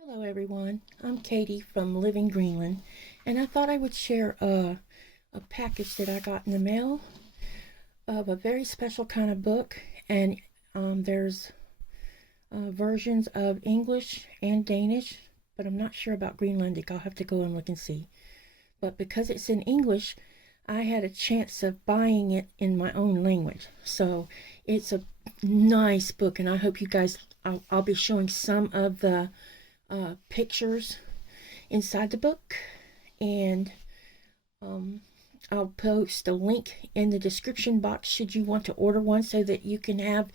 Hello everyone, I'm Katie from Living Greenland, and I thought I would share a package that I got in the mail of a very special kind of book, and there's versions of English and Danish, but I'm not sure about Greenlandic. I'll have to go and look and see. But because it's in English, I had a chance of buying it in my own language. So it's a nice book, and I hope you guys, I'll be showing some of the pictures inside the book, and I'll post a link in the description box should you want to order one so that you can have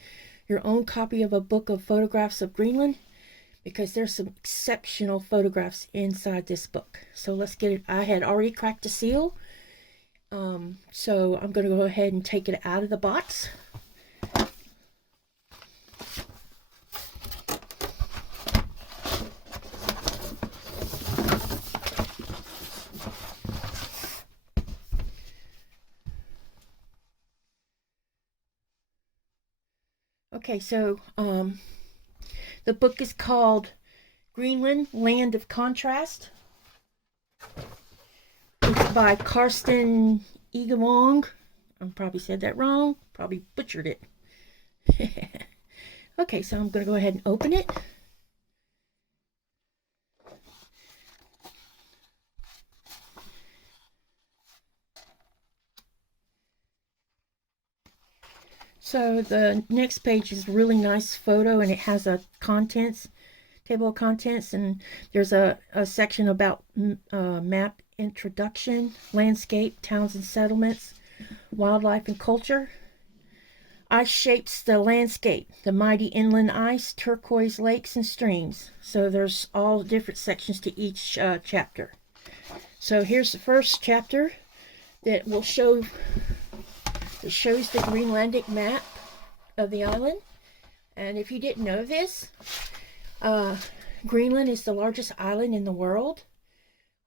your own copy of a book of photographs of Greenland, because there's some exceptional photographs inside this book. So let's get it. I had already cracked the seal, so I'm going to go ahead and take it out of the box. Okay, so the book is called Greenland, Land of Contrast. It's by Carsten Egevang. I probably said that wrong. Probably butchered it. Okay, so I'm going to go ahead and open it. So the next page is a really nice photo, and it has a table of contents, and there's a section about map introduction, landscape, towns and settlements, wildlife and culture. Ice shapes the landscape, the mighty inland ice, turquoise lakes and streams. So there's all different sections to each chapter. So here's the first chapter that will show. It shows the Greenlandic map of the island. And if you didn't know this, Greenland is the largest island in the world.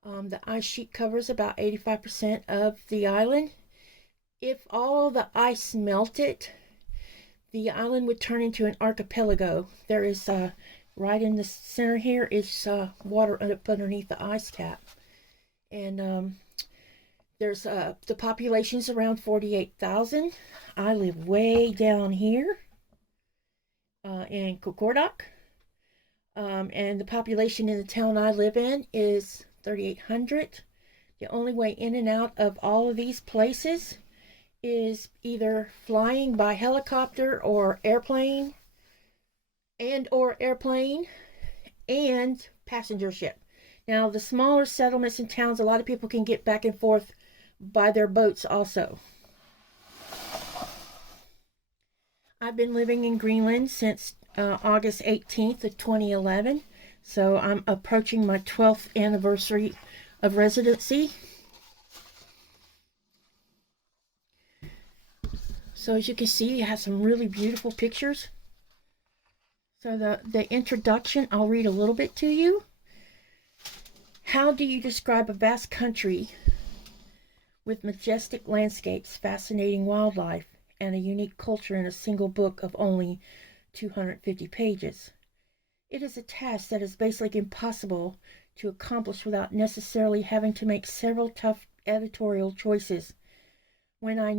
The ice sheet covers about 85% of the island. If all the ice melted, the island would turn into an archipelago. There is, right in the center here, is water up underneath the ice cap. And there's the population's around 48,000. I live way down here in Qaqortoq. And the population in the town I live in is 3,800. The only way in and out of all of these places is either flying by helicopter or airplane, and passenger ship. Now, the smaller settlements and towns, a lot of people can get back and forth by their boats also. I've been living in Greenland since August 18th of 2011, so I'm approaching my 12th anniversary of residency. So as you can see, it has some really beautiful pictures. So the introduction, I'll read a little bit to you. How do you describe a vast country with majestic landscapes, fascinating wildlife, and a unique culture in a single book of only 250 pages? It is a task that is basically impossible to accomplish without necessarily having to make several tough editorial choices. When I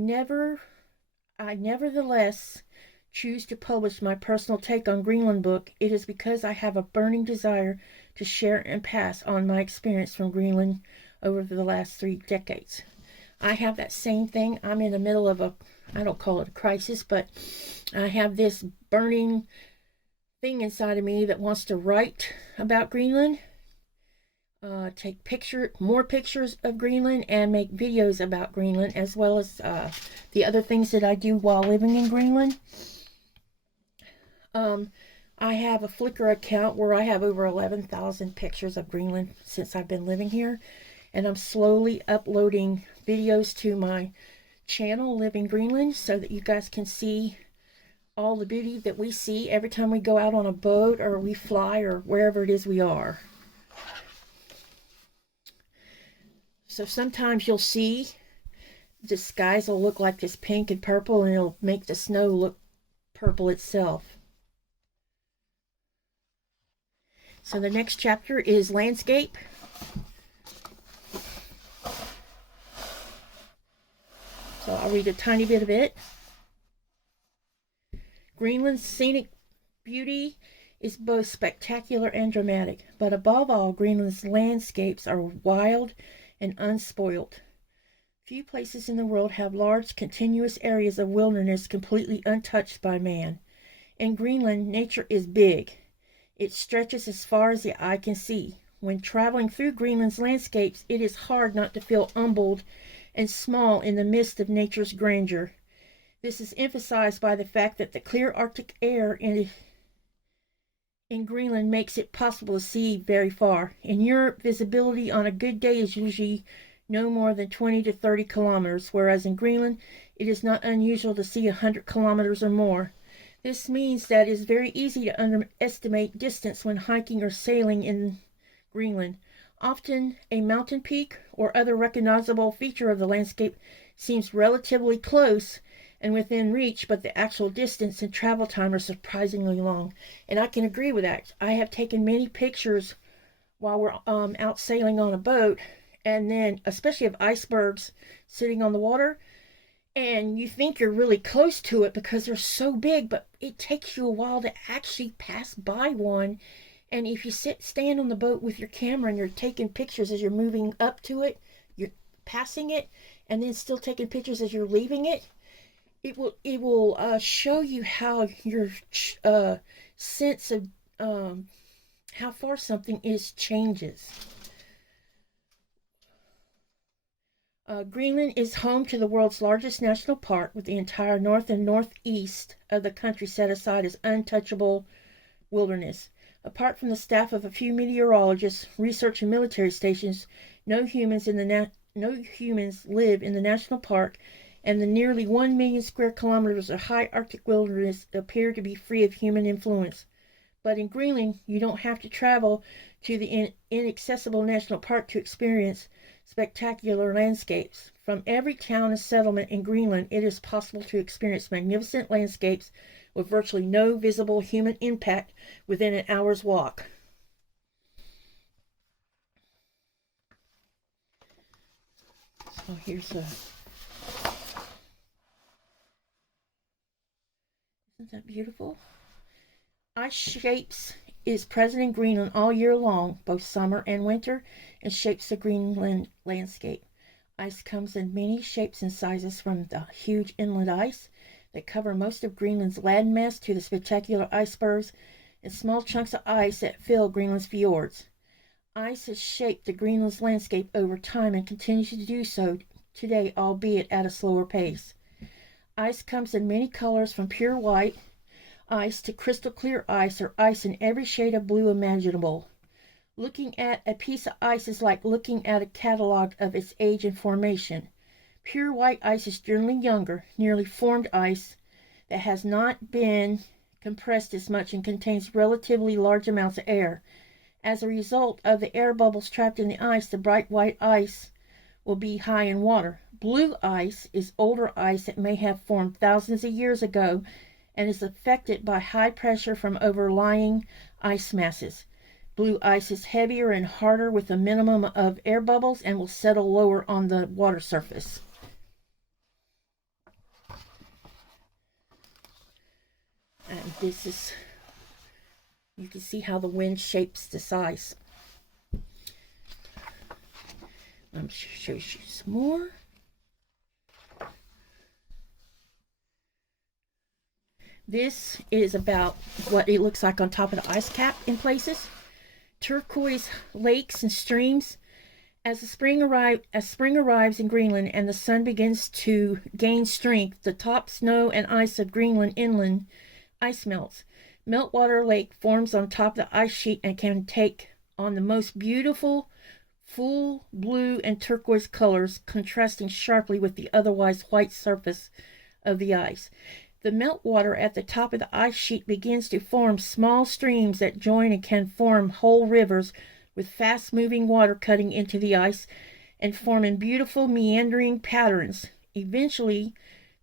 nevertheless choose to publish my personal take on Greenland book, it is because I have a burning desire to share and pass on my experience from Greenland over the last 3 decades. I have that same thing. I'm in the middle of I don't call it a crisis, but I have this burning thing inside of me that wants to write about Greenland, take more pictures of Greenland, and make videos about Greenland, as well as the other things that I do while living in Greenland. I have a Flickr account where I have over 11,000 pictures of Greenland since I've been living here, and I'm slowly uploading videos to my channel, Living Greenland, so that you guys can see all the beauty that we see every time we go out on a boat or we fly or wherever it is we are. So sometimes you'll see the skies will look like this pink and purple, and it'll make the snow look purple itself. So the next chapter is landscape. So I'll read a tiny bit of it. Greenland's scenic beauty is both spectacular and dramatic, but above all, Greenland's landscapes are wild and unspoilt. Few places in the world have large, continuous areas of wilderness completely untouched by man. In Greenland, nature is big. It stretches as far as the eye can see. When traveling through Greenland's landscapes, it is hard not to feel humbled and small in the midst of nature's grandeur. This is emphasized by the fact that the clear Arctic air in Greenland makes it possible to see very far. In Europe, visibility on a good day is usually no more than 20 to 30 kilometers, whereas in Greenland, it is not unusual to see 100 kilometers or more. This means that it is very easy to underestimate distance when hiking or sailing in Greenland. Often, a mountain peak or other recognizable feature of the landscape seems relatively close and within reach, but the actual distance and travel time are surprisingly long. And I can agree with that. I have taken many pictures while we're out sailing on a boat, and then especially of icebergs sitting on the water, and you think you're really close to it because they're so big, but it takes you a while to actually pass by one. And if you stand on the boat with your camera and you're taking pictures as you're moving up to it, you're passing it, and then still taking pictures as you're leaving it, it will show you how your sense of how far something is changes. Greenland is home to the world's largest national park, with the entire north and northeast of the country set aside as untouchable wilderness. Apart from the staff of a few meteorologists, research and military stations, no humans live in the national park, and the nearly 1 million square kilometers of high Arctic wilderness appear to be free of human influence. But in Greenland, you don't have to travel to the inaccessible national park to experience spectacular landscapes. From every town and settlement in Greenland, it is possible to experience magnificent landscapes with virtually no visible human impact within an hour's walk. So here's a... Isn't that beautiful? Ice shapes is present in Greenland all year long, both summer and winter, and shapes the Greenland landscape. Ice comes in many shapes and sizes, from the huge inland ice that cover most of Greenland's landmass to the spectacular icebergs and small chunks of ice that fill Greenland's fjords. Ice has shaped the Greenland's landscape over time and continues to do so today, albeit at a slower pace. Ice comes in many colors, from pure white ice to crystal clear ice, or ice in every shade of blue imaginable. Looking at a piece of ice is like looking at a catalog of its age and formation. Pure white ice is generally younger, nearly formed ice that has not been compressed as much and contains relatively large amounts of air. As a result of the air bubbles trapped in the ice, the bright white ice will be high in water. Blue ice is older ice that may have formed thousands of years ago and is affected by high pressure from overlying ice masses. Blue ice is heavier and harder with a minimum of air bubbles and will settle lower on the water surface. And this is, you can see how the wind shapes this ice. I'm going to show you some more. This is about what it looks like on top of the ice cap in places. Turquoise lakes and streams. As spring arrives in Greenland and the sun begins to gain strength, the top snow and ice of Greenland inland ice melts. Meltwater lake forms on top of the ice sheet and can take on the most beautiful full blue and turquoise colors, contrasting sharply with the otherwise white surface of the ice. The meltwater at the top of the ice sheet begins to form small streams that join and can form whole rivers, with fast-moving water cutting into the ice and forming beautiful meandering patterns. Eventually,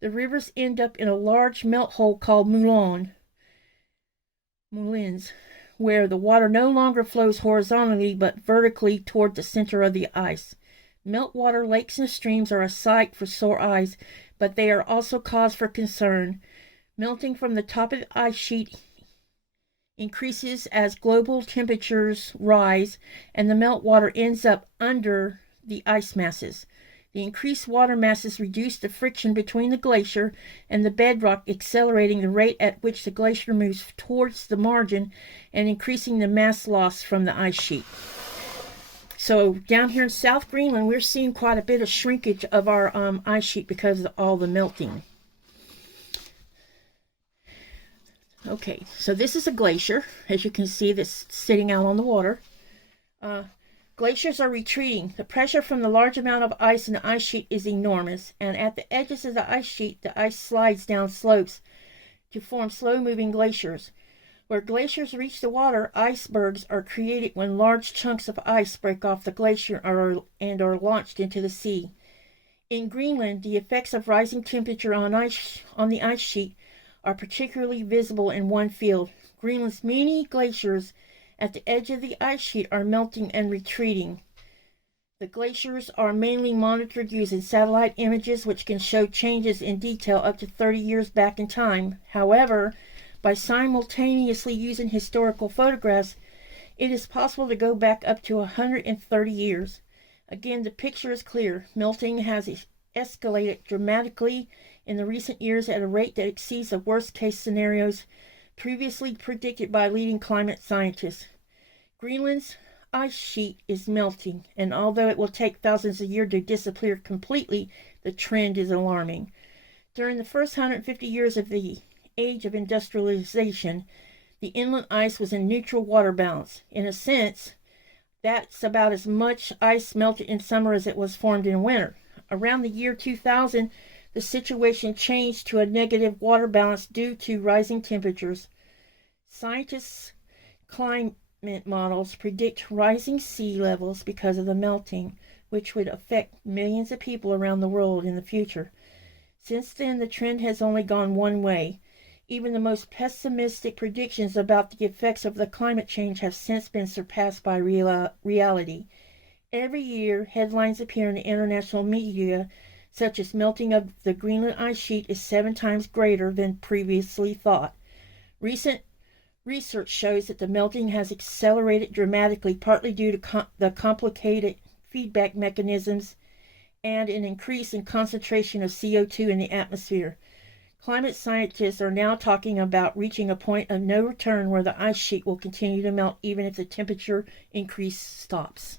the rivers end up in a large melt hole called moulins, where the water no longer flows horizontally but vertically toward the center of the ice. Meltwater lakes and streams are a sight for sore eyes, but they are also cause for concern. Melting from the top of the ice sheet increases as global temperatures rise and the meltwater ends up under the ice masses. The increased water masses reduce the friction between the glacier and the bedrock, accelerating the rate at which the glacier moves towards the margin and increasing the mass loss from the ice sheet. So down here in South Greenland, we're seeing quite a bit of shrinkage of our ice sheet because of all the melting. Okay, so this is a glacier, as you can see, that's sitting out on the water. Glaciers are retreating. The pressure from the large amount of ice in the ice sheet is enormous, and at the edges of the ice sheet, the ice slides down slopes to form slow-moving glaciers. Where glaciers reach the water, icebergs are created when large chunks of ice break off the glacier and are launched into the sea. In Greenland, the effects of rising temperature on the ice sheet are particularly visible in one field. Greenland's many glaciers at the edge of the ice sheet are melting and retreating. The glaciers are mainly monitored using satellite images, which can show changes in detail up to 30 years back in time. However, by simultaneously using historical photographs, it is possible to go back up to 130 years. Again, the picture is clear. Melting has escalated dramatically in the recent years at a rate that exceeds the worst-case scenarios previously predicted by leading climate scientists. Greenland's ice sheet is melting, and although it will take thousands of years to disappear completely, the trend is alarming. During the first 150 years of the age of industrialization, the inland ice was in neutral water balance. In a sense, that's about as much ice melted in summer as it was formed in winter. Around the year 2000, the situation changed to a negative water balance due to rising temperatures. Scientists' climate models predict rising sea levels because of the melting, which would affect millions of people around the world in the future. Since then, the trend has only gone one way. Even the most pessimistic predictions about the effects of the climate change have since been surpassed by reality. Every year, headlines appear in the international media such as melting of the Greenland ice sheet is 7 times greater than previously thought. Recent research shows that the melting has accelerated dramatically, partly due to the complicated feedback mechanisms and an increase in concentration of CO2 in the atmosphere. Climate scientists are now talking about reaching a point of no return where the ice sheet will continue to melt even if the temperature increase stops.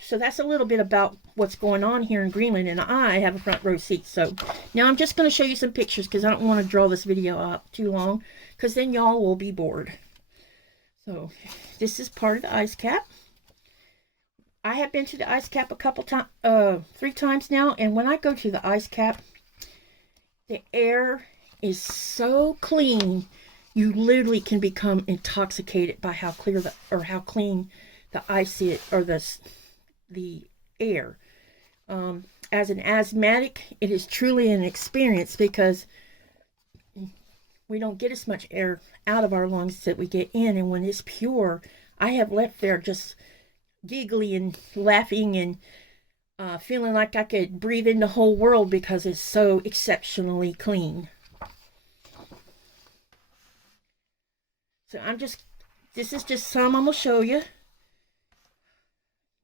So that's a little bit about what's going on here in Greenland, and I have a front row seat. So now I'm just going to show you some pictures because I don't want to draw this video out too long because then y'all will be bored. So this is part of the ice cap. I have been to the ice cap a couple times, 3 times now, and when I go to the ice cap, the air is so clean, you literally can become intoxicated by how clear how clean the ice is, or the air. As an asthmatic, it is truly an experience because we don't get as much air out of our lungs that we get in, and when it's pure, I have left there just giggly and laughing and feeling like I could breathe in the whole world because it's so exceptionally clean. So this is just some I'm going to show you.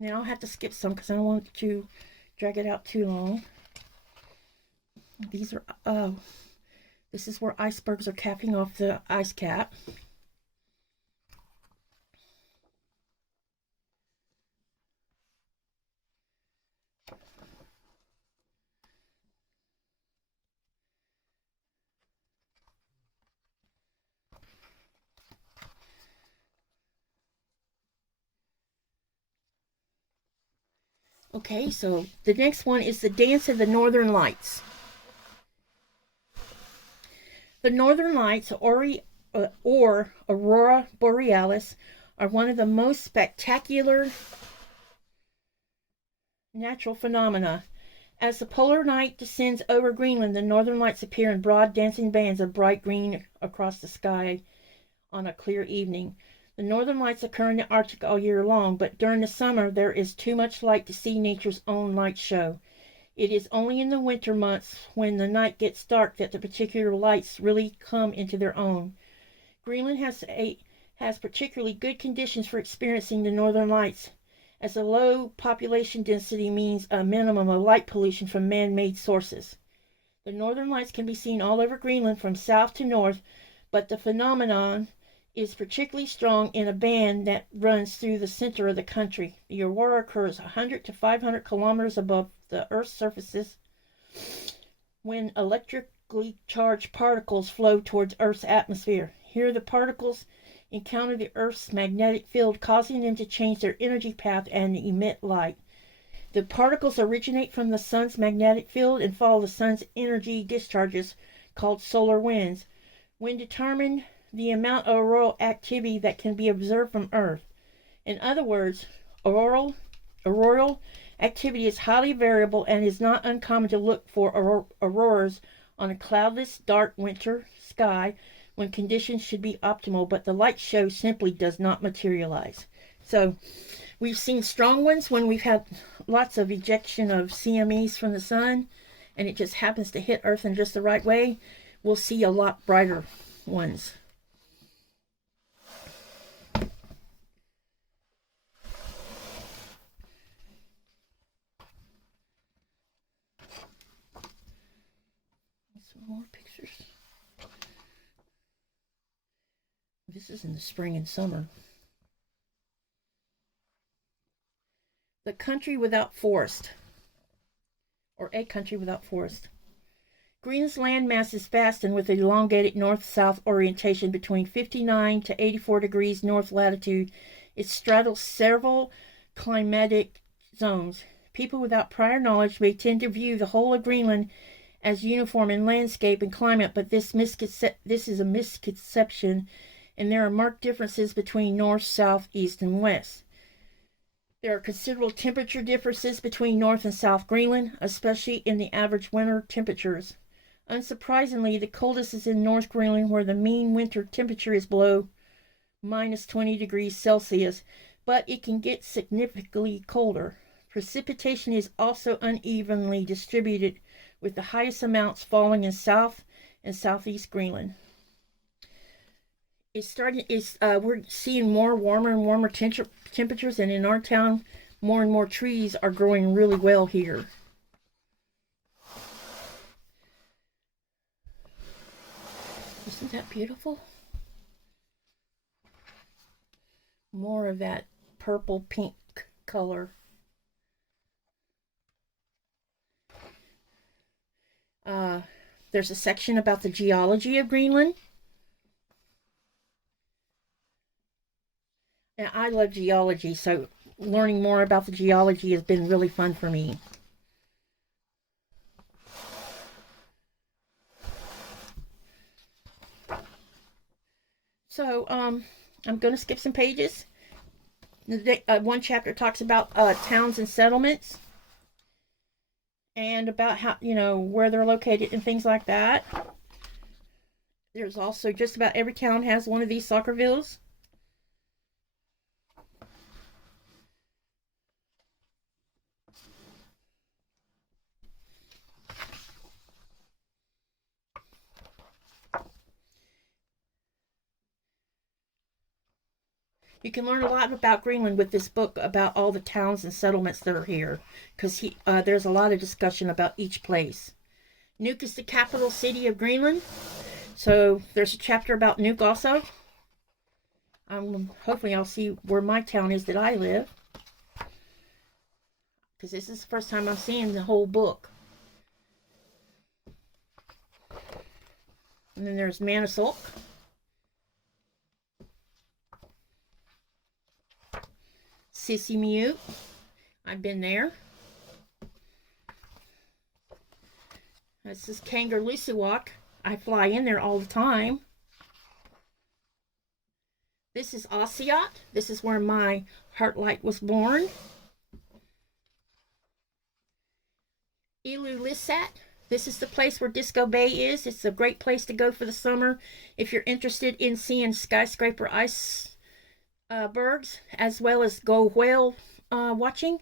Now I'll have to skip some because I don't want to drag it out too long. These are, this is where icebergs are capping off the ice cap. Okay, so the next one is the Dance of the Northern Lights. The Northern Lights, or Aurora Borealis, are one of the most spectacular natural phenomena. As the polar night descends over Greenland, the Northern Lights appear in broad dancing bands of bright green across the sky on a clear evening. The northern lights occur in the Arctic all year long, but during the summer there is too much light to see nature's own light show. It is only in the winter months, when the night gets dark, that the particular lights really come into their own. Greenland has particularly good conditions for experiencing the northern lights, as a low population density means a minimum of light pollution from man-made sources. The northern lights can be seen all over Greenland from south to north, but the phenomenon is particularly strong in a band that runs through the center of the country. The aurora occurs 100 to 500 kilometers above the Earth's surface, when electrically charged particles flow towards Earth's atmosphere. Here the particles encounter the Earth's magnetic field, causing them to change their energy path and emit light. The particles originate from the sun's magnetic field and follow the sun's energy discharges, called solar winds. When determined the amount of auroral activity that can be observed from Earth. In other words, auroral activity is highly variable, and is not uncommon to look for auroras on a cloudless, dark winter sky when conditions should be optimal, but the light show simply does not materialize. So we've seen strong ones when we've had lots of ejection of CMEs from the sun, and it just happens to hit Earth in just the right way. We'll see a lot brighter ones. Some more pictures. This is in the spring and summer. The country without forest, or a country without forest. Greenland's landmass is vast and with an elongated north-south orientation between 59 to 84 degrees north latitude. It straddles several climatic zones. People without prior knowledge may tend to view the whole of Greenland as uniform in landscape and climate, but this is a misconception, and there are marked differences between north, south, east, and west. There are considerable temperature differences between North and South Greenland, especially in the average winter temperatures. Unsurprisingly, the coldest is in North Greenland, where the mean winter temperature is below minus 20 degrees Celsius, but it can get significantly colder. Precipitation is also unevenly distributed, with the highest amounts falling in South and Southeast Greenland. We're seeing warmer and warmer temperatures, and in our town, more and more trees are growing really well here. Isn't that beautiful? More of that purple pink color. There's a section about the geology of Greenland. And I love geology, so learning more about the geology has been really fun for me. So, I'm going to skip some pages. One chapter talks about towns and settlements, and about how, where they're located and things like that. There's also, just about every town has one of these soccervilles. You can learn a lot about Greenland with this book, about all the towns and settlements that are here, because there's a lot of discussion about each place. Nuuk is the capital city of Greenland, so there's a chapter about Nuuk also. Hopefully I'll see where my town is that I live, because this is the first time I'm seeing the whole book. And then there's Manisulk. Sisimiut. I've been there. This is Kangerlussuaq. I fly in there all the time. This is Ossiat. This is where my Heartlight was born. Ilulissat. This is the place where Disco Bay is. It's a great place to go for the summer if you're interested in seeing skyscraper icebergs, as well as go whale watching,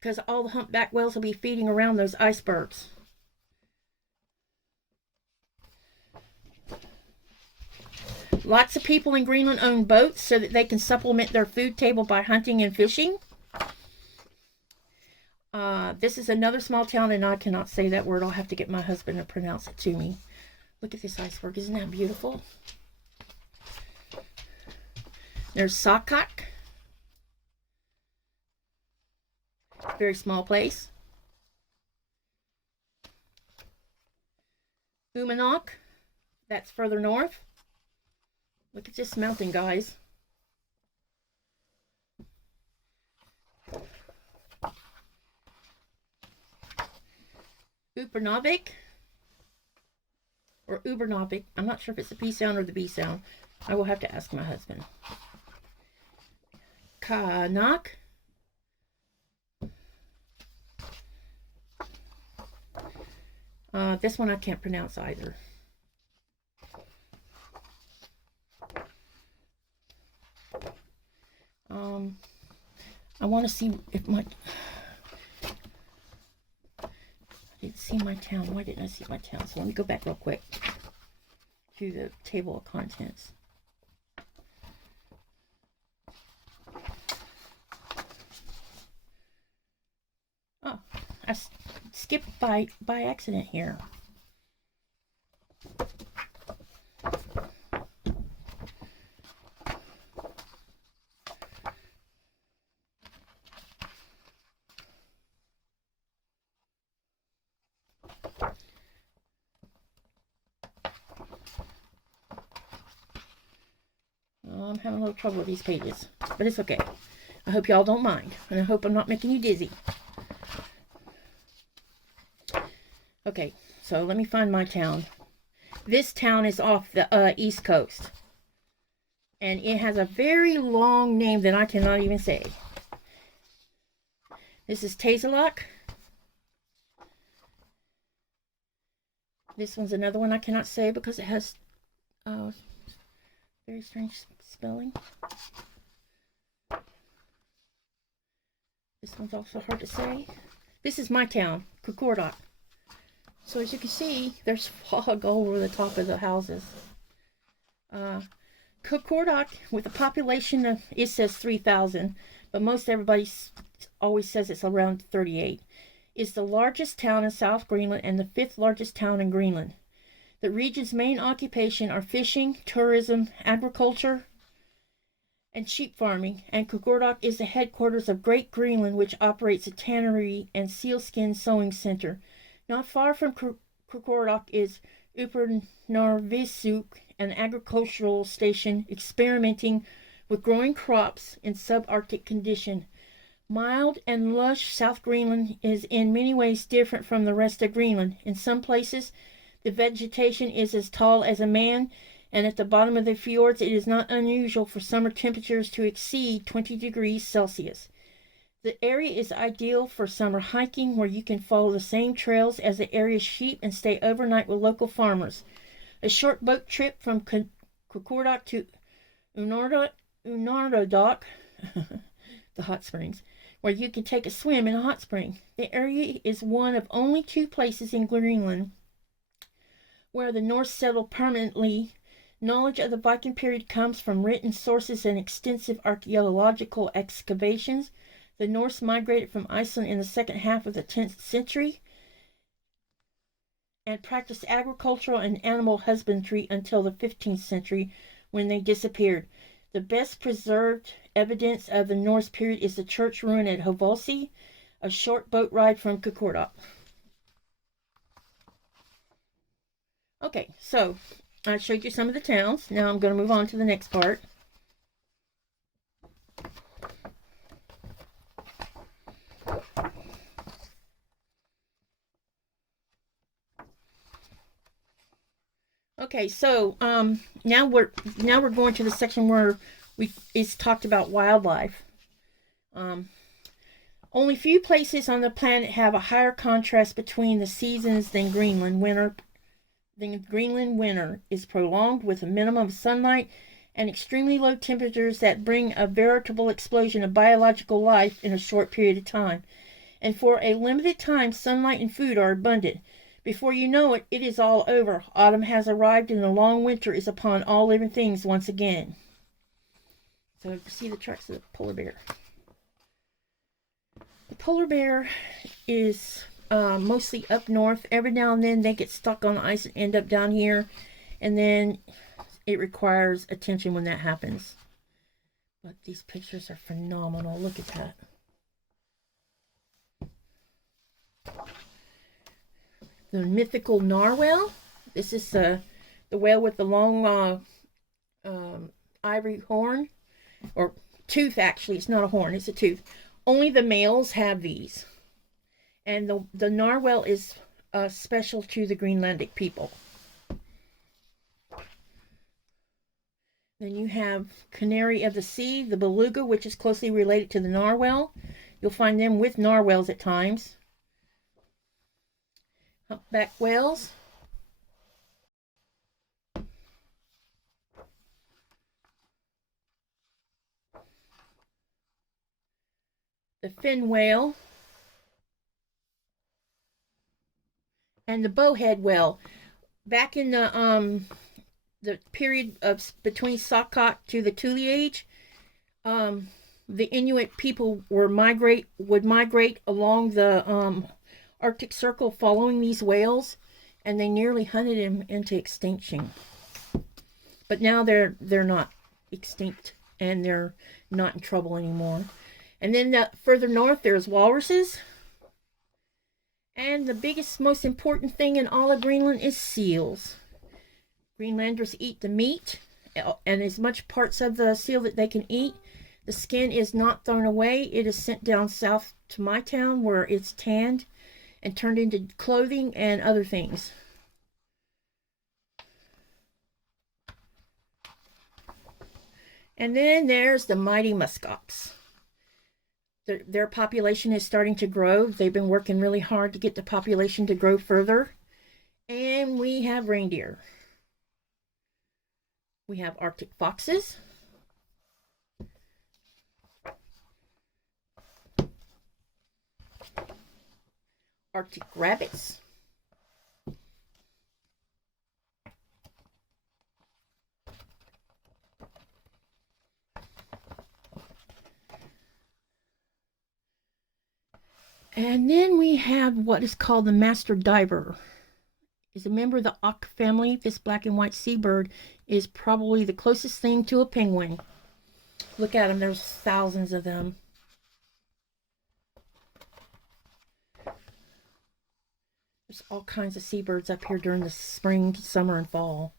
because all the humpback whales will be feeding around those icebergs. Lots of people in Greenland own boats so that they can supplement their food table by hunting and fishing. This is another small town, and I cannot say that word. I'll have to get my husband to pronounce it to me. Look at this iceberg. Isn't that beautiful? There's Qaqortoq. Very small place. Nunaat. That's further north. Look at this mountain, guys. Upernavik, or Ubernavik. I'm not sure if it's the P sound or the B sound. I will have to ask my husband. Kanak. This one I can't pronounce either. I want to see if my... I didn't see my town. Why didn't I see my town? So let me go back real quick to the table of contents. Oh, I skipped by accident here. I'm having a little trouble with these pages, but it's okay. I hope y'all don't mind, and I hope I'm not making you dizzy. Okay, so let me find my town. This town is off the east coast, and it has a very long name that I cannot even say. This is Kalaalit. This one's another one I cannot say because it has very strange spelling. This one's also hard to say. This is my town, Qaqortoq. So as you can see, there's fog all over the top of the houses. Qaqortoq, with a population of, it says 3,000, but most everybody always says it's around 38, is the largest town in South Greenland and the 5th largest town in Greenland. The region's main occupation are fishing, tourism, agriculture, and sheep farming, and Qaqortoq is the headquarters of Great Greenland, which operates a tannery and sealskin sewing center. Not far from Qaqortoq is Upernavik, an agricultural station experimenting with growing crops in subarctic condition. Mild and lush South Greenland is in many ways different from the rest of Greenland. In some places, the vegetation is as tall as a man, and at the bottom of the fjords it is not unusual for summer temperatures to exceed 20 degrees Celsius. The area is ideal for summer hiking, where you can follow the same trails as the area's sheep and stay overnight with local farmers. A short boat trip from Qaqortoq to Nunaat, the hot springs, where you can take a swim in a hot spring. The area is one of only 2 places in Greenland where the Norse settled permanently. Knowledge of the Viking period comes from written sources and extensive archaeological excavations. The Norse migrated from Iceland in the second half of the 10th century and practiced agricultural and animal husbandry until the 15th century, when they disappeared. The best preserved evidence of the Norse period is the church ruin at Joelsen, a short boat ride from Qaqortoq. Okay, so I showed you some of the towns. Now I'm going to move on to the next part. Okay, so now we're going to the section where it's talked about wildlife. Only few places on the planet have a higher contrast between the seasons than Greenland winter. The Greenland winter is prolonged with a minimum of sunlight and extremely low temperatures that bring a veritable explosion of biological life in a short period of time. And for a limited time, sunlight and food are abundant. Before you know it, it is all over. Autumn has arrived and the long winter is upon all living things once again. So you see the tracks of the polar bear. The polar bear is mostly up north. Every now and then they get stuck on the ice and end up down here. And then it requires attention when that happens. But these pictures are phenomenal. Look at that. The mythical narwhal. This is the whale with the long ivory horn. Or tooth, actually. It's not a horn, it's a tooth. Only the males have these. And the narwhal is special to the Greenlandic people. Then you have canary of the sea, the beluga, which is closely related to the narwhal. You'll find them with narwhals at times. Humpback whales. The fin whale. And the bowhead whale. Back in the period of between Qaqortoq to the Thule Age, the Inuit people would migrate along the Arctic Circle following these whales, and they nearly hunted them into extinction. But now they're not extinct, and they're not in trouble anymore. And then further north, there's walruses. And the biggest, most important thing in all of Greenland is seals. Greenlanders eat the meat and as much parts of the seal that they can eat. The skin is not thrown away. It is sent down south to my town where it's tanned and turned into clothing and other things. And then there's the mighty muskox. Their population is starting to grow. They've been working really hard to get the population to grow further. And we have reindeer. We have Arctic foxes. Arctic rabbits. And then we have what is called the master diver. Is a member of the auk family. This black and white seabird is probably the closest thing to a penguin. Look at them. There's thousands of them. There's all kinds of seabirds up here during the spring, summer, and fall.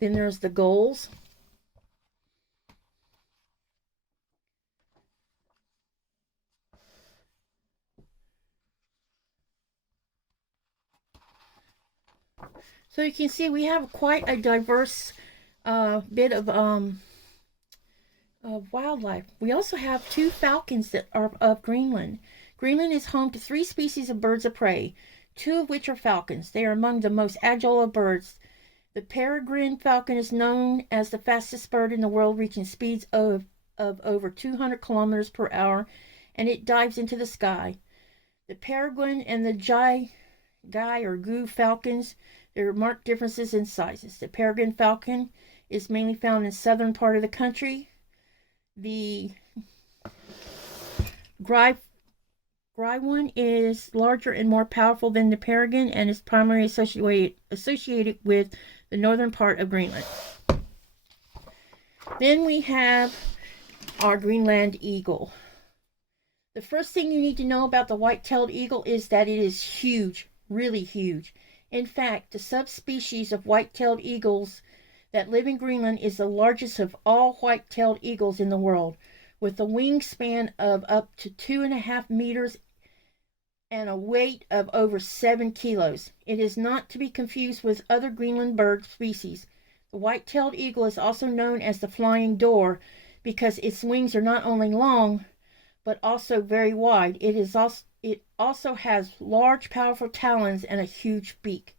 Then there's the gulls. So you can see we have quite a diverse bit of wildlife. We also have 2 falcons that are of Greenland. Greenland is home to 3 species of birds of prey, 2 of which are falcons. They are among the most agile of birds. The peregrine falcon is known as the fastest bird in the world, reaching speeds of over 200 kilometers per hour, and it dives into the sky. The peregrine and the guy or goo falcons, there are marked differences in sizes. The peregrine falcon is mainly found in southern part of the country. The gray one is larger and more powerful than the peregrine and is primarily associated with the northern part of Greenland. Then we have our Greenland eagle. The first thing you need to know about the white-tailed eagle is that it is huge, really huge. In fact, the subspecies of white-tailed eagles that live in Greenland is the largest of all white-tailed eagles in the world. with a wingspan of up to 2.5 meters and a weight of over 7 kilos. It is not to be confused with other Greenland bird species. The white-tailed eagle is also known as the flying door because its wings are not only long but also very wide. It also has large, powerful talons and a huge beak.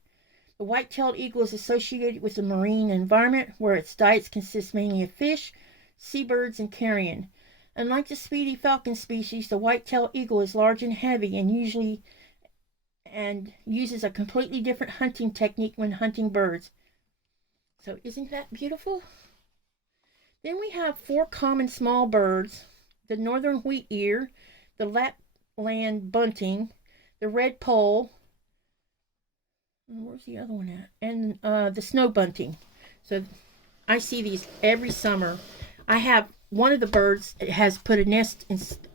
The white-tailed eagle is associated with the marine environment where its diets consist mainly of fish, seabirds, and carrion. Unlike the speedy falcon species, the white-tailed eagle is large and heavy and uses a completely different hunting technique when hunting birds. So isn't that beautiful? Then we have 4 common small birds: the northern wheat ear, the Lapland bunting, the red poll, where's the other one at? And the snow bunting. So I see these every summer. I have one of the birds has put a nest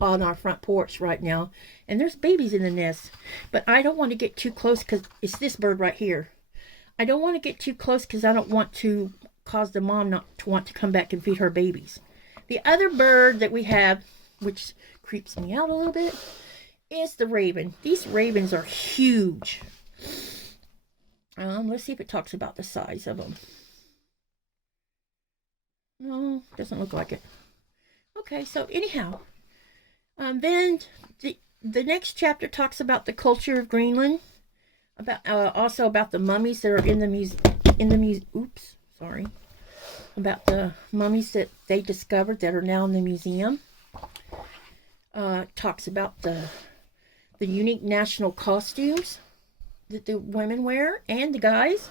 on our front porch right now, and there's babies in the nest. But I don't want to get too close because it's this bird right here. I don't want to get too close because I don't want to cause the mom not to want to come back and feed her babies. The other bird that we have, which creeps me out a little bit, is the raven. These ravens are huge. Let's see if it talks about the size of them. No, doesn't look like it. Okay, so anyhow, then the next chapter talks about the culture of Greenland, about also about the mummies that are in the about the mummies that they discovered that are now in the museum. Talks about the unique national costumes that the women wear and the guys.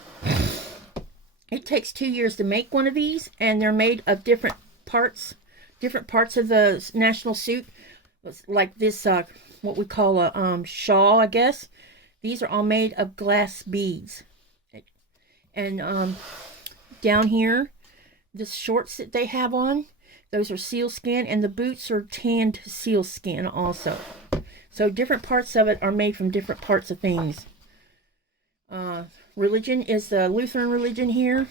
It takes 2 years to make one of these, and they're made of different parts of the national suit, like this what we call a shawl, I guess. These are all made of glass beads. And down here, the shorts that they have on, those are sealskin, and the boots are tanned sealskin also. So different parts of it are made from different parts of things. Religion is the Lutheran religion here.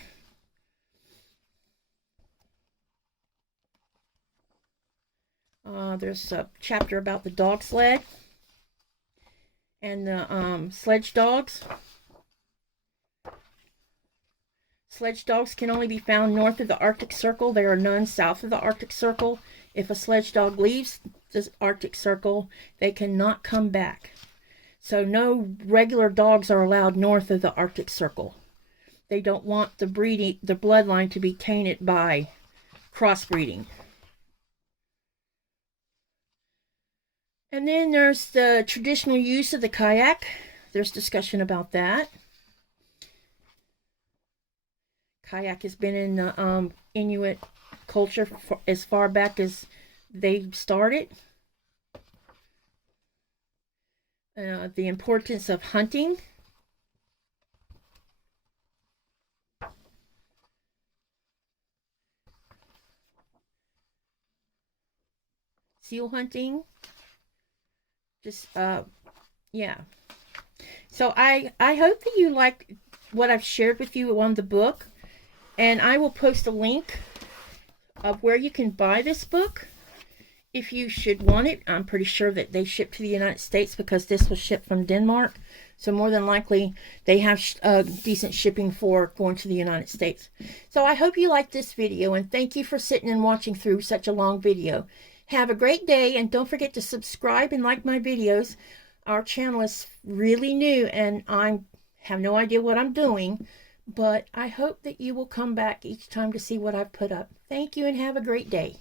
There's a chapter about the dog sled and the sledge dogs. Sledge dogs can only be found north of the Arctic Circle. There are none south of the Arctic Circle. If a sledge dog leaves the Arctic Circle, they cannot come back. So no regular dogs are allowed north of the Arctic Circle. They don't want the bloodline to be tainted by crossbreeding. And then there's the traditional use of the kayak. There's discussion about that. Kayak has been in the Inuit culture as far back as they started. The importance of hunting. Seal hunting. Just, yeah. So I hope that you like what I've shared with you on the book. And I will post a link of where you can buy this book if you should want it. I'm pretty sure that they ship to the United States because this was shipped from Denmark. So more than likely they have decent shipping for going to the United States. So I hope you liked this video, and thank you for sitting and watching through such a long video. Have a great day, and don't forget to subscribe and like my videos. Our channel is really new and I have no idea what I'm doing, but I hope that you will come back each time to see what I've put up. Thank you and have a great day.